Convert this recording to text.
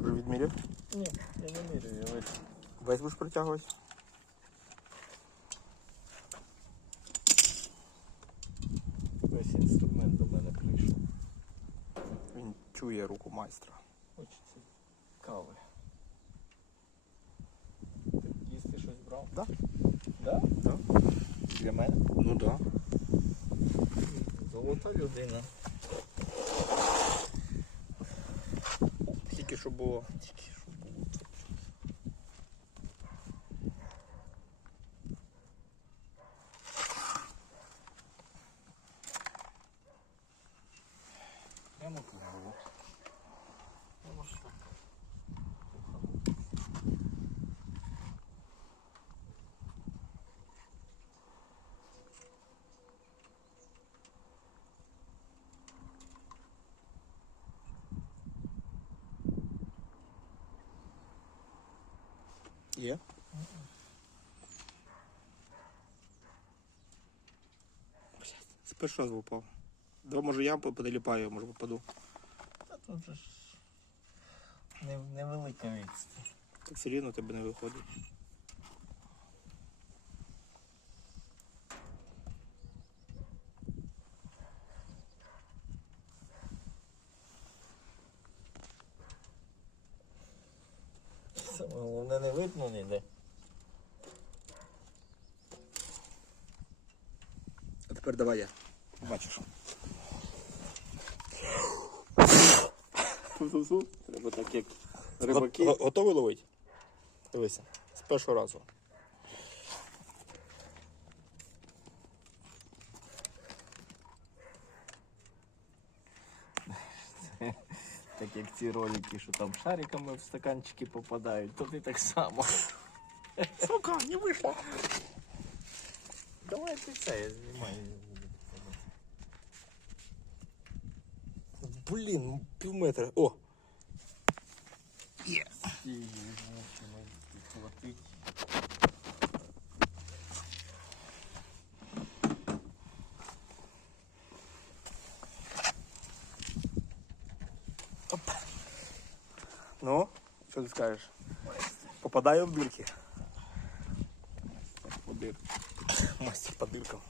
Ти вже відміряв? Ні, я не мірю, я ось. Весь будеш притягувати? Весь інструмент до мене прийшов. Він чує руку майстра. Хочеться кави. Ти їсти щось брав? Да. Да? Да. Для мене? Ну так. Да. Золота людина. Тільки що було. Тільки Є. це перший раз упав. Два, може я поделіпаю, може попаду. Та тут же ж не, невелика відстань. Так все рівно тебе не виходить. Головне не видно ніде. А тепер давай я. Бачиш. Треба так як Рибаки. Готовий ловити? Дивися. З першого разу. Так як ці ролики, що там шариками в стаканчики попадають, то ти так само. Сука, не вийшло. Давай ти це, я знімаю. Блін, пів метра. О! Ну, що ти скажеш? Попадаю в дирки. Подир. Мастер по диркам.